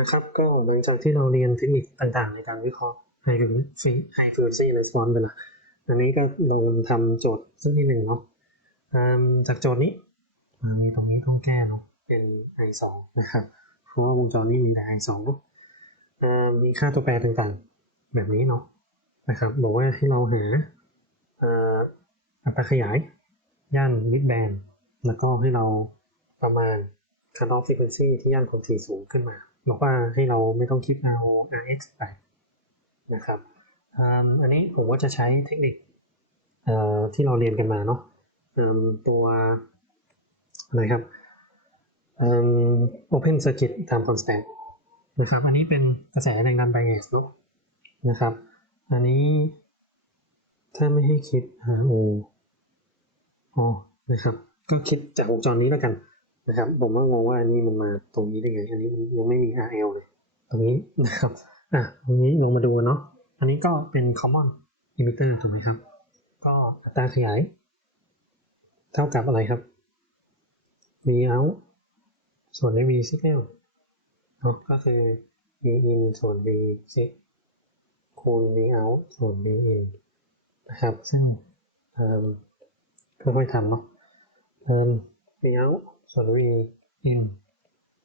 นะครับ ก็หลังจากที่เราเรียนเทคนิคต่างๆ ในการวิเคราะห์ High Frequency High Frequency Response ไปละอันนี้ก็ลองทำโจทย์สักนิดหนึ่งเนาะจากโจทย์นี้มีตรงนี้ต้องแก้เนาะเป็น i 2นะครับ เพราะว่าวงจรนี้มีแต่ i 2เนอะอ่ามีค่าตัวแปรต่างๆ แบบนี้เนาะนะครับบอกว่าให้เราหาอัตราขยาย ย่านมิดแบนแล้วก็ให้เราประมาณ cut off frequency ที่ย่านความถี่สูงขึ้นมา บอกว่าให้เราไม่ต้องคิด RO RX ไปนะครับอันนี้ผมก็จะใช้เทคนิคที่เราเรียนกันมาเนาะตัวอะไรครับ open circuit time constant นะครับ อันนี้เป็นกระแสแรงดัน bias เนาะนะครับ อันนี้ถ้าไม่ให้คิด RO อ๋อนะครับ ก็คิดจากวงจรนี้แล้วกัน นะครับ ผมว่างงว่าอันนี้มันมาตรงนี้ได้ไง อันนี้มันยังไม่มี RL เลย ตรงนี้นะครับ อะ ตรงนี้ลงมาดูเนาะ อันนี้ก็เป็น common emitter ถูกไหมครับ ก็อัตราขยาย เท่ากับอะไรครับ v out ส่วนด้วย v signal เนาะ ก็คือ v in ส่วน v sig คูณ v out ส่วน v in นะครับ ซึ่งเอ่อค่อยๆทำเนาะเอ่อ v out ส่วน v in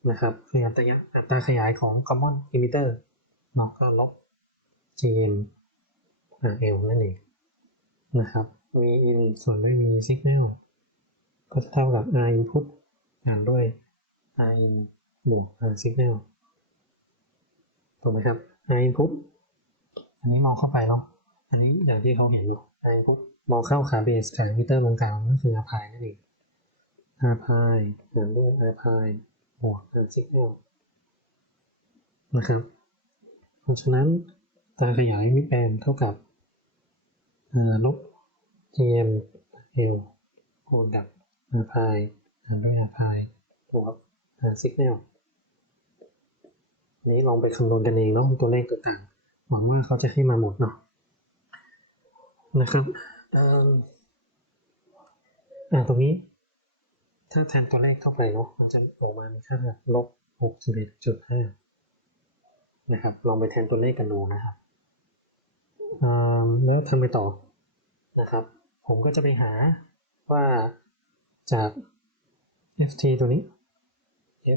นะครับคืออัตราอัตราขยายของ common emitter เนาะก็ลบ gm rl นั่นเองนะครับ v in ส่วนด้วย v signal ก็จะเท่ากับ r input หารด้วย r in บวก r signal ถูกไหมครับ r input อันนี้มองเข้าไปเนาะอันนี้อย่างที่เขาเห็นอยู่ r input มองเข้าขาเบสขามิเตอร์ตรงกลางก็คือ r pi นั่นเอง r pi หารด้วย r pi บวก r signal นะครับ เพราะฉะนั้นตราขยายมิดแบนเท่ากับเอ่อลบ gm l คูณกับ r pi หารด้วย r pi บวก r signal อันนี้ลองไปคำนวณกันเองเนาะตัวเลขต่างๆหวังว่าเขาจะให้มาหมดเนาะนะครับเอิ่มอ่าตรงนี้ ถ้าแทนตัวเลขเข้าไปเนาะมันจะออกมามีค่าลบหกสิบเอ็ดจุดห้านะครับ ลองไปแทนตัวเลขกันดูนะครับอ่าแล้วทำไปต่อนะครับ ผมก็จะไปหาว่าจาก ft ตัวนี้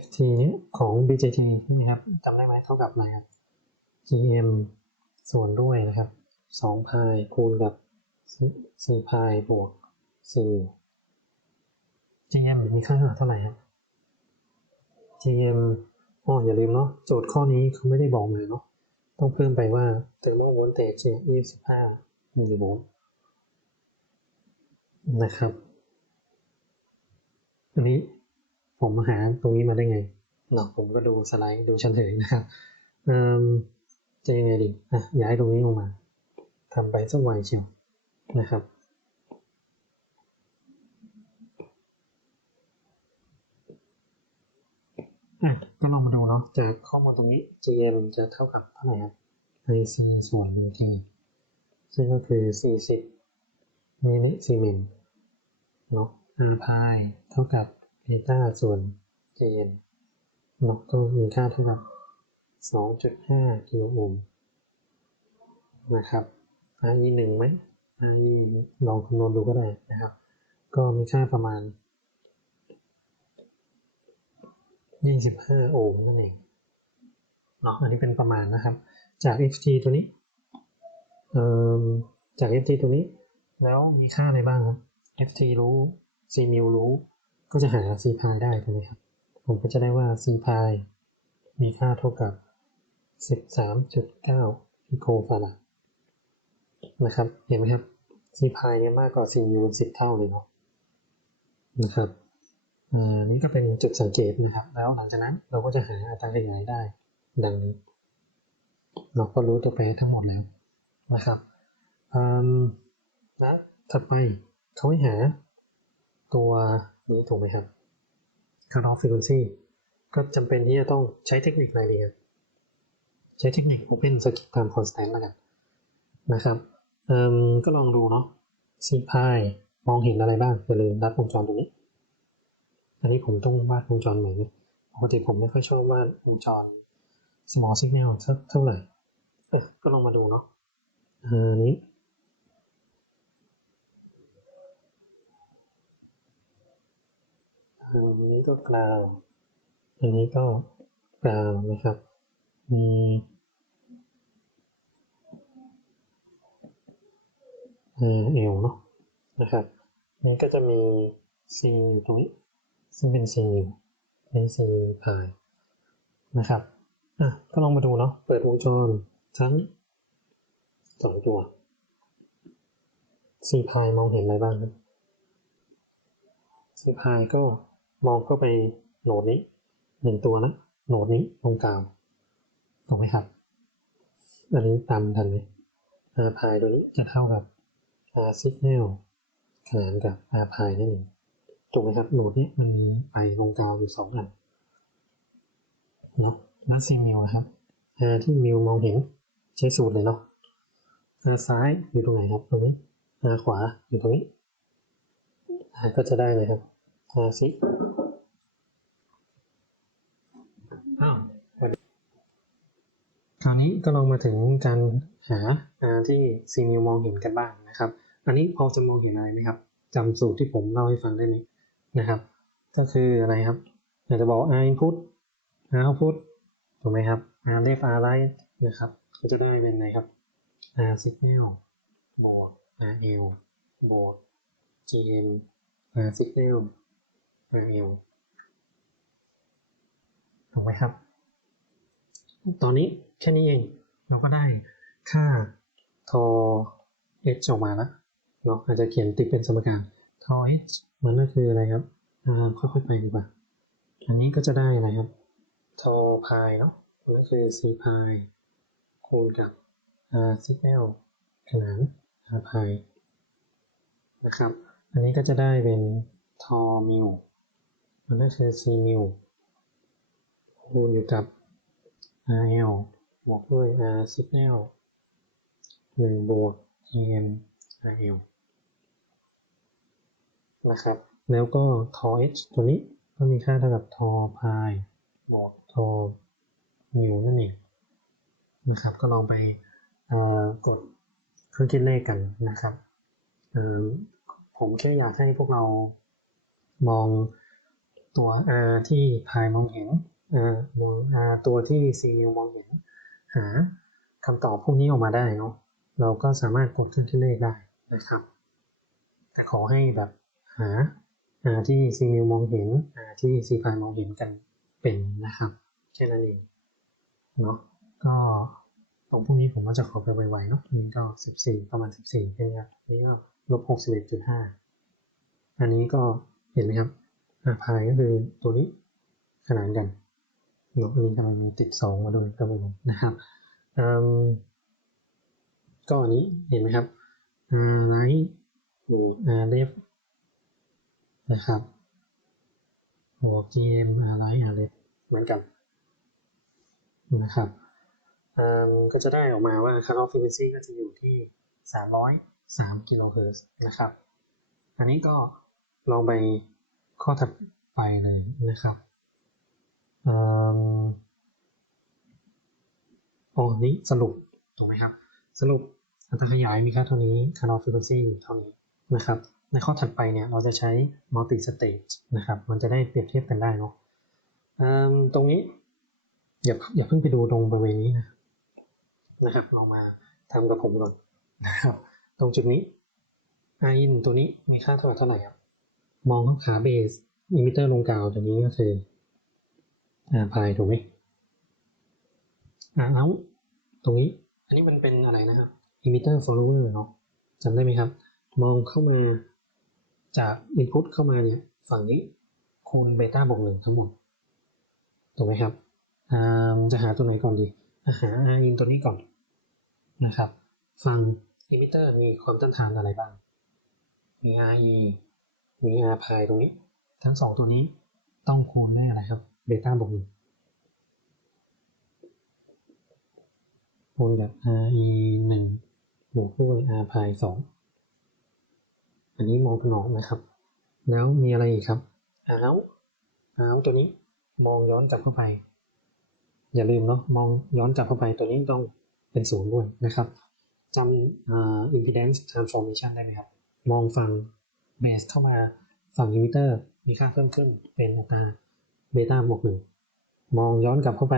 ft นี้ของ bjt นี่ครับจำได้ไหมเท่ากับอะไรครับ gm ส่วนด้วยนะครับ2 pi คูณกับ4 pi บวก4 gm มีค่าเท่าไหร่ครับ gm อ๋ออย่าลืมเนาะโจทย์ข้อนี้เขาไม่ได้บอกมาเนาะต้องเพิ่มไปว่า thermal voltage เนี่ย25มิลลิโวลต์นะครับ อันนี้ผมหาตรงนี้มาได้ไงเนาะผมก็ดูสไลด์ดูเฉลยนะครับเอ่มจะยังไงดีอะย้ายตรงนี้ลงมาทำไปสักไวเชียวนะครับ อะก็ลองมาดูเนาะจากข้อมูลตรงนี้ GM จะเท่ากับเท่าไหร่ครับ IC ส่วน 1T ซึ่งก็คือ 40มิลลิซีเมนเนาะ R pi เท่ากับเบต้าส่วน GM เนาะก็มีค่าเท่ากับ 2.5 กิโลโอห์มนะครับ RE 1ไหม RE ลองคำนวณดูก็ได้นะครับ ก็มีค่าประมาณ 25โอห์มนั่นเองเนาะอันนี้เป็นประมาณนะครับ จาก ft ตัวนี้เอ่อจาก ft ตัวนี้ แล้วมีค่าอะไรบ้างครับ ft รู้ c mu รู้ ก็จะหา c pi ได้ถูกไหมครับ ผมก็จะได้ว่า c pi มีค่าเท่ากับ 13.9พิโคฟาราดนะครับ เห็นไหมครับ c pi เนี่ยมากกว่า c mu เป็น10 เท่าเลยเนาะนะครับ นี่ก็เป็นจุดสังเกตนะครับ แล้วหลังจากนั้นเราก็จะหาอัตราขยายได้ ดังนี้ เราก็รู้ตัวแปรทั้งหมดแล้วนะครับอืมและถัดไปเขาให้หาตัวนี้ถูกไหมครับ cut off frequency ก็จำเป็นที่จะต้องใช้เทคนิคอะไรดีครับใช้เทคนิค open circuit time constant แล้วกันนะครับอืมก็ลองดูเนาะ c pi มองเห็นอะไรบ้างอย่าลืมรัดวงจรตรงนี้ อันนี้ผมต้องวาดวงจรใหม่นะปกติผมไม่ค่อยชอบวาดวงจร small signal สักเท่าไหร่เอ๊ก็ลองมาดูเนาะอ่านี้อันนี้ก็กลางอันนี้ก็กลางนะครับ มีเอ่อเอวเนาะนะครับอันนี้ก็จะมี C อยู่ตรงนี้ ซึ่งเป็น C อยู่ใน C พายนะครับอะก็ลองมาดูเนาะเปิดวงจรทั้งสองตัว C พายมองเห็นอะไรบ้างครับ C พายก็มองเข้าไปโหนดนี้หนึ่งตัวนะโหนดนี้ตรงกลางถูกไหมครับ อันนี้ตามทันไหม R พายตัวนี้จะเท่ากับ R signal ขนานกับ R พายนั่นเอง ถูกไหมครับโหนดนี้มันมีไปวงกลางอยู่สองอันเนาะแล้ว C mil นะครับ R ที่มิวมองเห็นใช้สูตรเลยเนาะ R ซ้ายอยู่ตรงไหนครับตรงนี้ R ขวาอยู่ตรงนี้ R ก็จะได้เลยครับ R ซิอ้าวสวัสดีคราวนี้ก็ลองมาถึงการหา R ที่ C mil มองเห็นกันบ้างนะครับ อันนี้พอจะมองเห็นอะไรไหมครับจำสูตรที่ผมเล่าให้ฟังได้ไหม นะครับ ก็คืออะไรครับอยากจะบอก R input R output ถูกไหมครับ R left R right นะครับ ก็จะได้เป็นไงครับ R signal บวก R L บวก GM R signal R L ถูกไหมครับ ตอนนี้แค่นี้เอง เราก็ได้ค่าทอ h ออกมาแล้วเนาะอาจจะเขียนติดเป็นสมการ ทอ h มันก็คืออะไรครับอ่าค่อยๆไปดีกว่า อันนี้ก็จะได้อะไรครับทอพายเนาะมันก็คือ c พายคูณกับ r signal ขนาน r พายนะครับ อันนี้ก็จะได้เป็นทอมิวมันก็คือ c มิวคูณอยู่กับ RL บวกด้วย R signal หนึ่งบวก AM RL นะครับ แล้วก็ทอ h ตัวนี้ก็มีค่าเท่ากับทอพายบวกทอมิวนั่นเองนะครับ ก็ลองไปเอ่อกดเครื่องคิดเลขกันนะครับเอ่อผมแค่อยากให้พวกเรามองตัว r ที่พายมองเห็นอ่ามอง r ตัวที่ c มิวมองเห็น หาคำตอบพวกนี้ออกมาได้เนาะเราก็สามารถกดเครื่องคิดเลขได้นะครับ แต่ขอให้แบบ หาที่ c มิวมองเห็นที่ c พายมองเห็นกันเป็นนะครับ แค่นั้นเองเนาะก็ตรงพวกนี้ผมก็จะขอไปไวๆเนาะอันนี้ก็ 14 ประมาณ 14ใช่ไหมครับนี้ก็ลบ61.5 อันนี้ก็เห็นไหมครับพายก็คือตัวนี้ขนานกันลบอันนี้ทำไมมีติดสองมาด้วยก็ไม่รู้นะครับอืมก็อันนี้เห็นไหมครับ r right บวก r left นะครับบวก gm r right r left เหมือนกันนะครับอืมก็จะได้ออกมาว่า cutoff frequency ก็จะอยู่ที่ 303กิโลเฮิรตซ์นะครับ อันนี้ก็ลองไปข้อถัดไปเลยนะครับอืมโอ้นี่สรุปถูกไหมครับ สรุปอัตราขยายมีค่าเท่านี้ cutoff frequency อยู่เท่านี้นะครับ ในข้อถัดไปเนี่ยเราจะใช้ multi stage นะครับ มันจะได้เปรียบเทียบกันได้เนาะตรงนี้อย่าอย่าเพิ่งไปดูตรงบริเวณนี้นะนะครับเรามาทำกับผมก่อนนะครับ ตรงจุดนี้ in ตัวนี้มีค่าเท่ากับเท่าไหร่ครับ มองเข้าขาเบสอิมิเตอร์ลงกาวตัวนี้ก็คืออ่าพายถูกไหมอ่าเอาตรงนี้ อันนี้มันเป็นอะไรนะครับ emitter follower เนาะจำได้ไหมครับ มองเข้ามา จาก input เข้ามาเนี่ยฝั่งนี้คูณเบต้าบวกหนึ่งทั้งหมดถูกไหมครับอ่าจะหาตัวไหนก่อนดีหา r in ตัวนี้ก่อนนะครับ ฝั่ง emitter มีความต้านทานอะไรบ้าง มี re มี r พายตรงนี้ ทั้งสองตัวนี้ต้องคูณด้วยอะไรครับเบต้าบวกหนึ่งคูณกับ re หนึ่งบวกด้วย r พายส องอันนี้มองถนอมนะครับ แล้วมีอะไรอีกครับ out out ตัวนี้มองย้อนกลับเข้าไป อย่าลืมเนาะมองย้อนกลับเข้าไปตัวนี้ต้องเป็นศูนย์ด้วยนะครับจำอ่า impedance transformation ได้ไหมครับ มองฝั่งเบสเข้ามาฝั่ง emitter มีค่าเพิ่มขึ้นเป็นอัตราเบต้าบวกหนึ่งมองย้อนกลับเข้าไป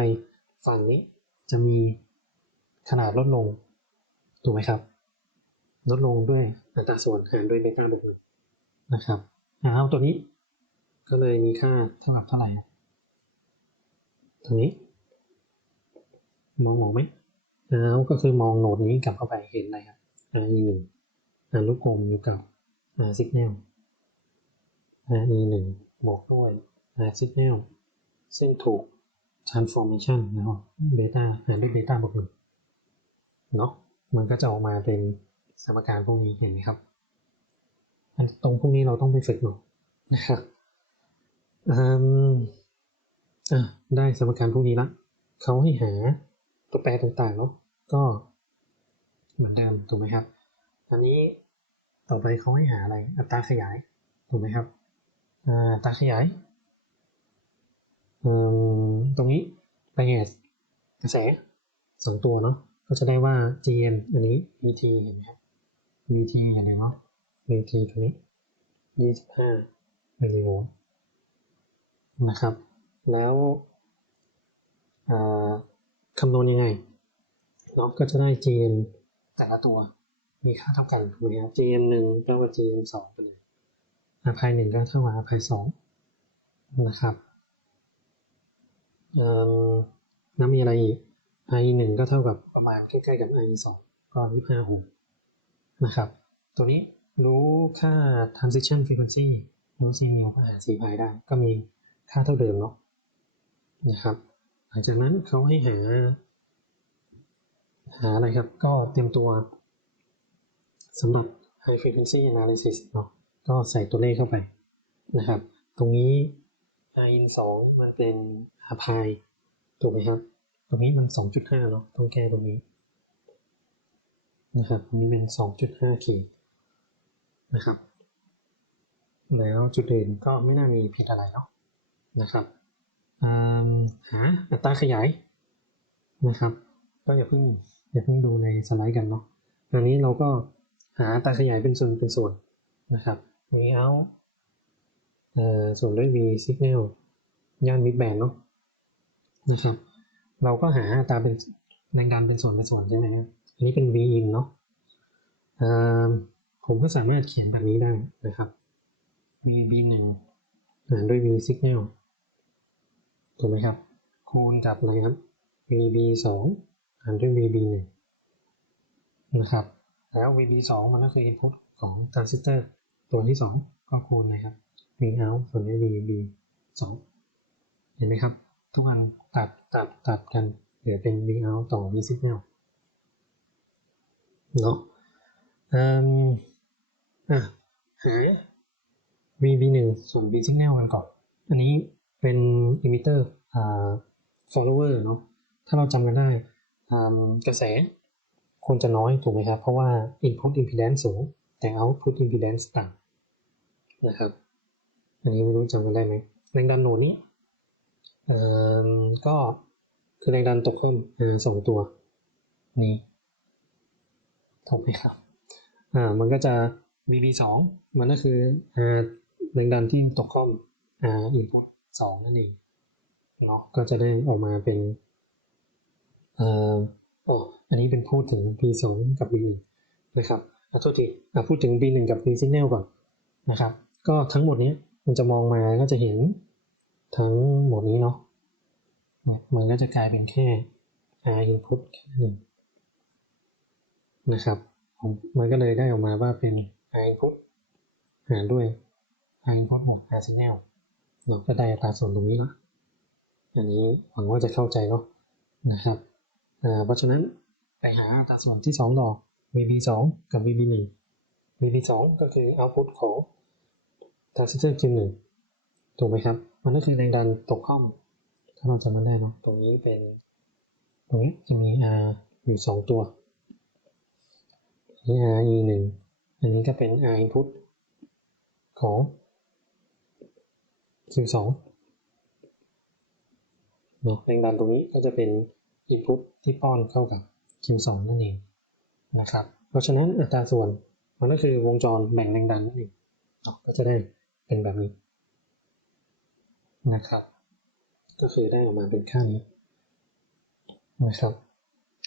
ฝั่งนี้จะมีขนาดลดลงถูกไหมครับ ลดลงด้วยอัตราส่วนหารด้วยเบต้าบวกหนึ่งนะครับเอาตัวนี้ ก็เลยมีค่าเท่ากับเท่าไหร่ตรงนี้ มองออกไหมเอาก็คือมองโหนดนี้กลับเข้าไปเห็นอะไรครับ RE หนึ่งอาลูกกลมอยู่กับ R signal RE หนึ่งบวกด้วย R signal ซึ่งถูก transformation นะครับเบต้าหารด้วยเบต้าบวกหนึ่งเนาะมันก็จะออกมาเป็น สมการพวกนี้เห็นไหมครับอันตรงพวกนี้เราต้องไปฝึกหน่อนะครับอืมอะได้สมการพวกนี้ละเขาให้หาตัวแปรต่างๆเนาะก็เหมือนเดิมถูกไหมครับ อันนี้ต่อไปเขาให้หาอะไรอัตราขยายถูกไหมครับอ่าอัตราขยายอืมตรงนี้ไปไงกระแสสองตัวเนาะก็จะได้ว่า GM อันนี้ VT เห็นไหมครับ VT อย่างไรเนาะ VT ตัวนี้25มิลลิโวลต์นะครับ แล้วคำนวณยังไงเนาะก็จะได้ GM แต่ละตัวมีค่าเท่ากันถูกไหมครับ GM หนึ่งเท่ากับ GM สองไปเลย R พายหนึ่งก็เท่ากับ R พายสองนะครับเอ่อแล้วมีอะไรอีก I หนึ่งก็เท่ากับประมาณใกล้ๆกับ I สองก็ยี่ห้าห์ม นะครับ ตัวนี้รู้ค่า transition frequency รู้ C มิวก็หา C พายได้ ก็มีค่าเท่าเดิมเนาะนะครับ หลังจากนั้นเขาให้หา หาอะไรครับ ก็เตรียมตัวสำหรับ high frequency analysis เนาะก็ใส่ตัวเลขเข้าไปนะครับ ตรงนี้ i in 2 มันเป็น r pi ถูกไหมครับ ตรงนี้มัน 2.5 เนาะต้องแก้ตรงนี้ นะครับนี้เป็น 2.5 k นะครับ แล้วจุดเด่นก็ไม่น่ามีผิดอะไรเนาะนะครับหาอัตราขยายนะครับ ก็อย่าเพิ่งอย่าเพิ่งดูในสไลด์กันเนาะอันนี้เราก็หาอัตราขยายเป็นส่วนเป็นส่วนนะครับ v out เอ่อส่วนด้วย v signal ย่าน mid band เนาะนะครับ เราก็หาอัตราเป็นแรงดันเป็นส่วนเป็นส่วนใช่ไหมครับ อันนี้เป็น v in เนาะเอ่อผมก็สามารถเขียนแบบนี้ได้นะครับ v b 1หารด้วย v signal ถูกไหมครับ คูณกับอะไรครับ VB 2หารด้วย VB 1นะครับ แล้ว VB 2มันก็คือ input ของ transistor ตัวที่ 2 ก็คูณนะครับ V out ส่วนด้วย VB 2เห็นไหมครับ ทุกอันตัดตัดตัดกันเหลือเป็น V out ต่อ V signal เนาะอืมอะหา VB 1ส่วน V signal กันก่อน อันนี้เป็น emitter อ่า follower เนาะ ถ้าเราจำกันได้อ่ากระแสควรจะน้อยถูกไหมครับ เพราะว่า input impedance สูง แต่ output impedance ต่ำนะครับ อันนี้ไม่รู้จำกันได้ไหมแรงดันโนดนี้เอ่อก็คือแรงดันตกเพิ่มสองตัว นี้ ถูกไหมครับอ่ามันก็จะ VB สองมันก็คืออ่าแรงดันที่ตกข้อมอ่า input สองนั่นเองเนาะก็จะได้ออกมาเป็นเอ่ออ๋ออันนี้เป็นพูดถึง B2 กับ B1 นะครับอะโทษทีอะพูดถึง B1 กับ B signal ก่อนนะครับ ก็ทั้งหมดนี้มันจะมองมาก็จะเห็นทั้งหมดนี้เนาะเนี่ยมันก็จะกลายเป็นแค่ R input แค่นั้นเอง นะครับผมมันก็เลยได้ออกมาว่าเป็น R input หารด้วย R input บวก R signal เนาก็ได้อัตราส่วนตรงนี้ละอันนี้หวังว่าจะเข้าใจเนาะนะครับเพราะฉะนั้นไปหาอัตราส่วนที่ 2 ดอก VB 2กับ VB 1 VB 2ก็คือ output ของ transistor Q 1 ถูกไหมครับ มันก็คือแรงดันตกข้อมถ้าเราจำมันได้เนาะตรงนี้เป็น ตรงนี้จะมี R อยู่ 2 ตัว นี่ R E 1 อันนี้ก็เป็น R input ของ Q 2 เนาะแรงดันตรงนี้ก็จะเป็น input ที่ป้อนเข้ากับ Q2 นั่นเองนะครับ เพราะฉะนั้นอัตราส่วนมันก็คือวงจรแบ่งแรงดันนั่นเองก็จะได้เป็นแบบนี้นะครับ ก็คือได้ออกมาเป็นค่านี้นะครับ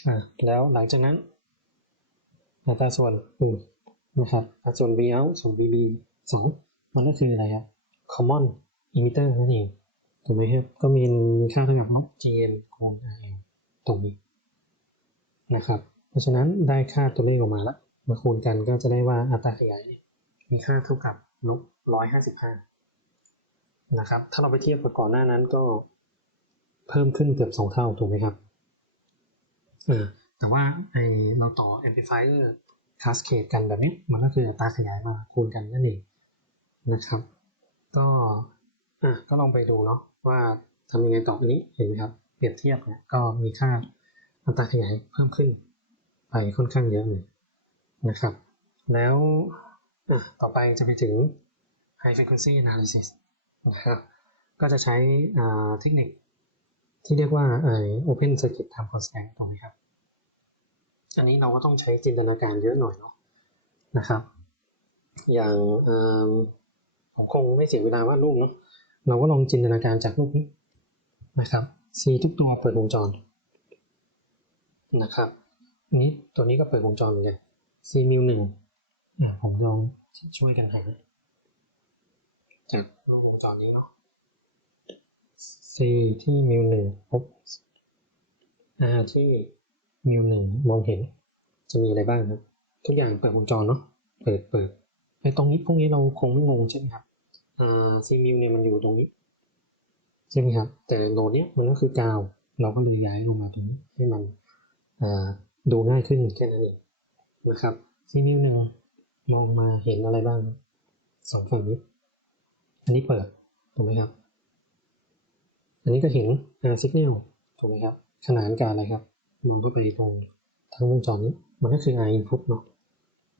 อ่าแล้วหลังจากนั้น อัตราส่วนอืมนนะครับอัตราส่วน V out ส่วน VB สองมันก็คืออะไรครับ common emitter นั่นเองถูกไหมครับ ก็มีค่าเท่ากับลบ gm คูณ rm ตรงนี้นะครับ เพราะฉะนั้นได้ค่าตัวเลขออกมาแล้วมาคูณกันก็จะได้ว่าอัตราขยายเนี่ยมีค่าเท่ากับลบ155นะครับ ถ้าเราไปเทียบกับก่อนหน้านั้นก็เพิ่มขึ้นเกือบสองเท่าถูกไหมครับเออ แต่ว่าไอเราต่อ amplifier cascade กันแบบนี้มันก็คืออัตราขยายมาคูณกันนั่นเองนะครับ ก็อะก็ลองไปดูเนาะว่าทำยังไงต่ออันนี้เห็นไหมครับ เปรียบเทียบเนี่ยก็มีค่าอัตราขยายเพิ่มขึ้น ไปค่อนข้างเยอะเลยนะครับ แล้วอะต่อไปจะไปถึง high frequency analysis นะครับก็จะใช้อ่าเทคนิคที่เรียกว่าไอ open circuit time constant ตรงนี้ครับ อันนี้เราก็ต้องใช้จินตนาการเยอะหน่อยเนาะนะครับ อย่างอ่าผมคงไม่เสียเวลาวาดรูปเนาะเราก็ลองจินตนาการจากรูปนี้นะครับ C ทุกตัวเปิดวงจรนะครับอันนี้ตัวนี้ก็เปิดวงจรเหมือนกัน C มิวหนึ่งอ่าผมลองช่วยกันหาจากรูปวงจรนี้เนาะ C ที่มิวหนึ่งพบ R ที่ มิวหนึ่งมองเห็น จะมีอะไรบ้างครับ ทุกอย่างเปิดวงจรเนาะเปิดเปิดไอ้ตรงนี้พวกนี้เราคงไม่งงใช่ไหมครับอ่า C มิวเนี่ยมันอยู่ตรงนี้ใช่ไหมครับ แต่โหลดเนี้ยมันก็คือกาว เราก็เลยย้ายลงมาตรงนี้ให้มันอ่าดูง่ายขึ้นแค่นั้นเองนะครับ C มิวหนึ่งมองมาเห็นอะไรบ้างสองฝั่งนี้ อันนี้เปิดถูกไหมครับ อันนี้ก็เห็น R signal ถูกไหมครับ ขนานกับอะไรครับ มองเข้าไปตรงทั้งวงจรนี้มันก็คือ R input เนาะ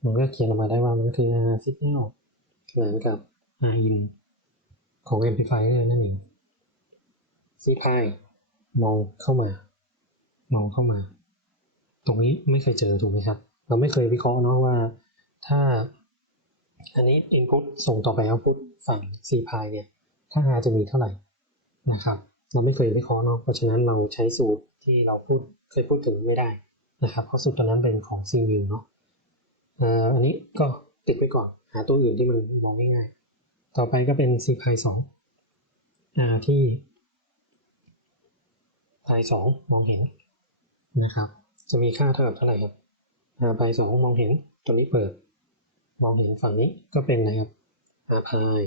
มันก็เขียนออกมาได้ว่ามันคือ R signal ขนานกับ R in ของ amplifier นั่นเอง C pi มองเข้ามามองเข้ามา ตรงนี้ไม่เคยเจอถูกไหมครับ เราไม่เคยวิเคราะห์เนาะว่า ถ้า อันนี้ input ส่งต่อไป output ฝั่ง C pi เนี่ยค่า R จะมีเท่าไหร่นะครับ เราไม่เคยวิเคราะห์เนาะเพราะฉะนั้นเราใช้สูตรที่เราพูดเคยพูดถึงไม่ได้นะครับเพราะสูตรตัวนั้นเป็นของ C m i l เนาะอ,อันนี้ก็ติดไว้ก่อน หาตัวอื่นที่มันมองง่ายๆต่อไปก็เป็น C pi 2 R ที่ pi 2มองเห็นนะครับ จะมีค่าเท่ากับเท่าไหร่ครับ R pi 2มองเห็นตัวนี้เปิด มองเห็นฝั่งนี้ก็เป็นอะไรครับ R pi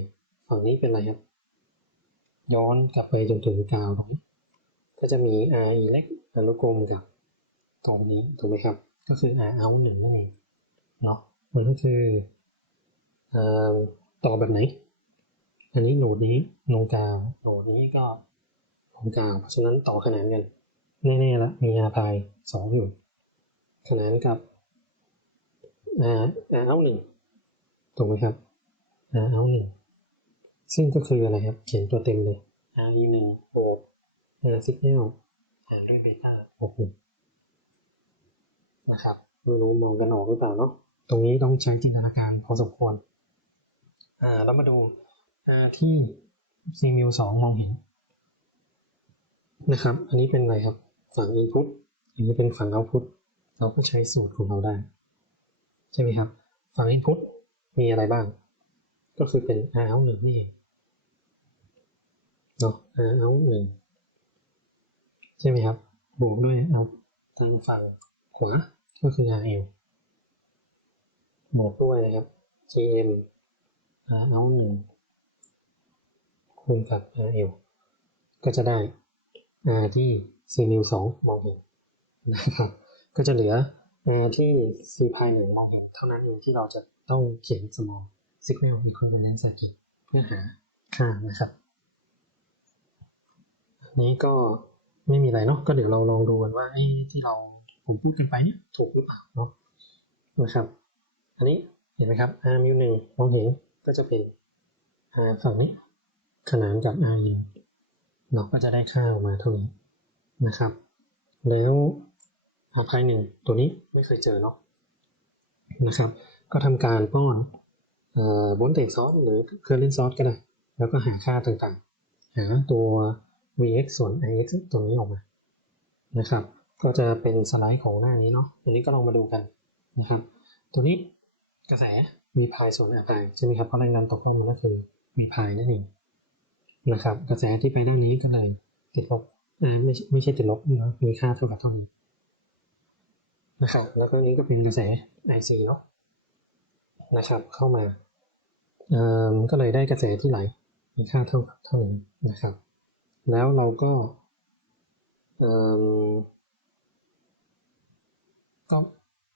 ฝั่งนี้เป็นอะไรครับ ย้อนกลับไปจนถึงกาวตรงนี้ก็จะมี R e เล็กอนุกรมกับตรงนี้ถูกไหมครับ ก็คือ R out หนึ่งนั่นเองเนาะมันก็คือต่อแบบไหน อันนี้โหนดนี้ลงกาวโหนดนี้ก็ลงกาวเพราะฉะนั้นต่อขนานกัน แน่ๆแล้วมี R pi สองอยู่ขนานกับ R R out หนึ่งถูกไหมครับ R out หนึ่ง ซึ่งก็คืออะไรครับ เขียนตัวเต็มเลย R e หนึ่งบวก R signal หารด้วยเบต้าบวกหนึ่งนะครับไม่รู้มองกันออกหรือเปล่าเนาะตรงนี้ต้องใช้จินตนาการพอสมควร อ่าเรามาดู R ที่ C m u สองมองเห็นนะครับ อันนี้เป็นอะไรครับ ฝั่ง input อันนี้เป็นฝั่ง output เราก็ใช้สูตรของเราได้ ใช่ไหมครับ ฝั่ง input มีอะไรบ้าง ก็คือเป็น R out หนึ่งนี่เอง เนาะ out หนึ่งใช่ไหมครับ บวกด้วยเอาทางฝั่งขวา ก็คือ RL บวกด้วยนะครับ GM R out หนึ่งคูณกับ RL ก็จะได้ R ที่ C m สองมองเห็นนะครับ ก็จะเหลือ R ที่ C pi หนึ่งมองเห็น เท่านั้นเองที่เราจะต้องเขียน small signal equivalent circuit เพื่อหาค่านะครับ นี้ก็ไม่มีอะไรเนาะก็เดี๋ยวเราลองดูกันว่าไอ้ที่เราผมพูดกันไปเนี่ยถูกหรือเปล่าเนาะนะครับ อันนี้เห็นไหมครับ R มิวหนึ่งมองเห็นก็จะเป็น R ฝั่งนี้ ขนานกับ R ยิงเราก็จะได้ค่าออกมาเท่านี้นะครับ แล้วอาพายหนึ่งตัวนี้ไม่เคยเจอเนาะนะครับ ก็ทำการป้อนเอ่อ voltage source หรือ current source ก็ได้ แล้วก็หาค่าต่างๆ หาตัว vx ส่วน ix ตัวนี้ออกมานะครับ ก็จะเป็นสไลด์ของหน้านี้เนาะอันนี้ก็ลองมาดูกันนะครับ ตัวนี้กระแสมีพายส่วนอาพายใช่ไหมครับเพราะแรงดันตกลงมันก็คือมีพายนั่นเองนะครับ กระแสที่ไปด้านนี้ก็เลยติดลบอ่าไม่ไม่ใช่ติดลบนาะมีค่าเท่ากับเท่านี้นะครับแล้วก็นี้ก็เป็นกระแส IC เนาะนะครับ เข้ามาเอ่อก็เลยได้กระแสที่ไหลมีค่าเท่ากับเท่านี้นะครับ แล้วเราก็ก็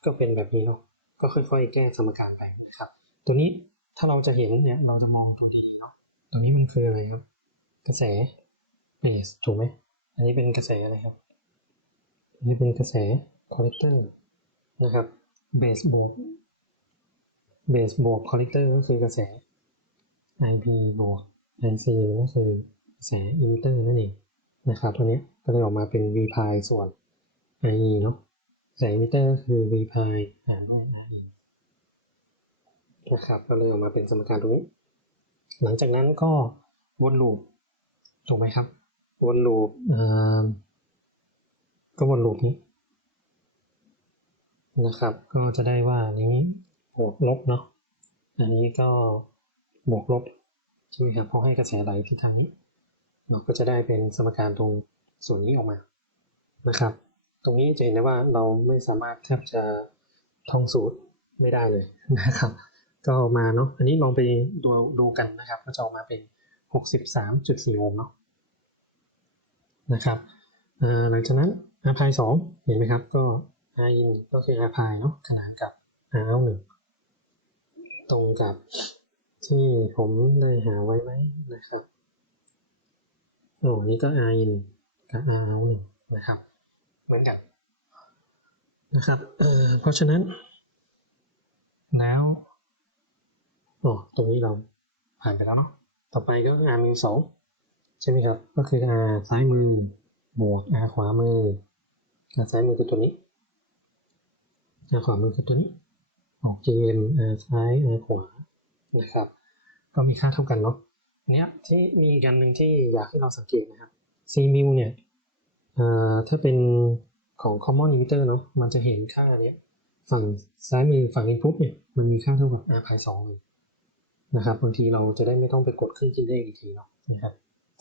ก็เป็นแบบนี้เนาะก็ค่อย ๆ แก้สมการไปนะครับ ตัวนี้ถ้าเราจะเห็นเนี่ยเราจะมองตรงดีๆเนาะตัวนี้มันคืออะไรครับ กระแสเบสถูกไหมอันนี้เป็นกระแสอะไรครับอันนี้เป็นกระแสคอลเลกเตอร์นะครับเบสบวกเบสบวกคอลเลกเตอร์ก็คือกระแส IP บวก IC ก็คือ ระแสอิมิเตอร์นั่นเองนะครับตัวนี้ก็เลยออกมาเป็น V pi ส่วน IE เนาะกระแสอิมิเตอร์ก็คือ V pi หารด้วย IE นะครับก็เลยออกมาเป็นสมการตรงนี้ หลังจากนั้นก็วนลูปถูกไหมครับ วนลูปเอ่อก็วนลูปนี้นะครับ ก็จะได้ว่าอันนี้บวกลบเนาะอันนี้ก็บวกลบใช่ไหมครับเพราะให้กระแสไหลทิศทางนี้ เราก็จะได้เป็นสมการตรงส่วนนี้ออกมานะครับ ตรงนี้จะเห็นได้ว่าเราไม่สามารถแทบจะท่องสูตรไม่ได้เลยนะครับ ก็ออกมาเนาะอันนี้ลองไปดูดูกันนะครับ ก็จะออกมาเป็น 63.4โอห์มเนาะนะครับหลังจากนั้น r pi 2เห็นไหมครับ ก็ r in ก็คือ r pi เนาะขนานกับ r out 1ตรงกับที่ผมได้หาไว้ไหมนะครับ โอ้นี่ก็ r in กับ r out 1นะครับ เหมือนกันนะครับเออเพราะฉะนั้น แล้วโอ้ตรงนี้เราผ่านไปแล้วเนาะต่อไปก็ r มิวสองใช่ไหมครับ ก็คือ r ซ้ายมือบวก r ขวามือ r ซ้ายมือคือตัวนี้ r ขวามือคือตัวนี้ออก gm r ซ้าย r ขวานะครับ ก็มีค่าเท่ากันเนาะ เนี้ยที่มีอีกอันหนึ่งที่อยากให้เราสังเกตนะครับ c มิวเนี่ยเอ่อถ้าเป็นของ common emitter เนาะมันจะเห็นค่าเนี้ยฝั่งซ้ายมือฝั่ง input เนี่ยมันมีค่าเท่ากับ r pi 2เลยนะครับบางทีเราจะได้ไม่ต้องไปกดเครื่องคิดเลขอีกทีเนาะนะครับ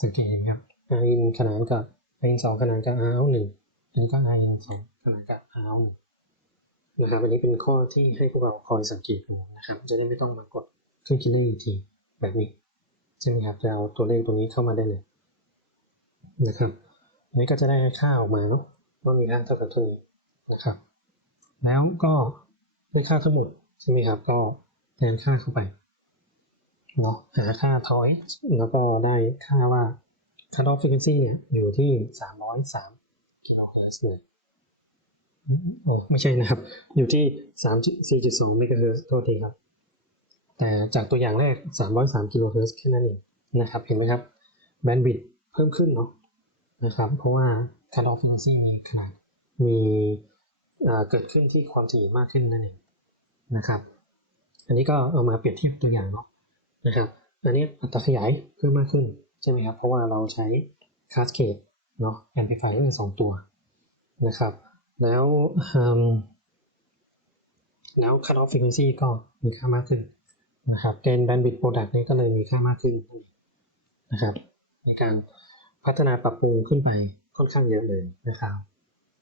สังเกตเห็นครับ r in ขนานกับ r in 2ขนานกับ r out 1อันนี้ก็ r in 2ขนานกับ r out 1นะครับอันนี้เป็นข้อที่ให้พวกเราคอยสังเกตดูนะครับ จะได้ไม่ต้องมากดเครื่องคิดเลขอีกทีแบบนี้ ใช่ไหมครับจะเอาตัวเลขตัวนี้เข้ามาได้เลยนะครับอันนี้ก็จะได้ค่าออกมาเนาะว่ามีค่าเท่ากับเท่านี้นะครับ แล้วก็ได้ค่าทั้งหมดใช่ไหมครับ ก็แทนค่าเข้าไปเนาะหาค่า tau x แล้วก็ได้ค่าว่า cut off frequency เนี่ยอยู่ที่ 303กิโลเฮิรตซ์เลยโอ้ไม่ใช่นะครับ อยู่ที่ 3 4.2เมกะเฮิรตซ์โทษทีครับ แต่จากตัวอย่างแรก 303กิโลเฮิรตซ์แค่นั้นเองนะครับ เห็นไหมครับ แบนด์วิดต์เพิ่มขึ้นเนาะนะครับ เพราะว่า cut off frequency มีขนาด มีเกิดขึ้นที่ความถี่มากขึ้นนั่นเองนะครับ อันนี้ก็เอามาเปรียบเทียบตัวอย่างเนาะนะครับ อันนี้อัตราขยายเพิ่มมากขึ้นใช่ไหมครับ เพราะว่าเราใช้ cascade เนาะ amplifier สองตัวนะครับ แล้วแล้ว cut off frequency ก็มีค่ามากขึ้น นะครับ gain bandwidth product นี้ก็เลยมีค่ามากขึ้นนะครับ ในการพัฒนาปรับปรุงขึ้นไปค่อนข้างเยอะเลยนะครับ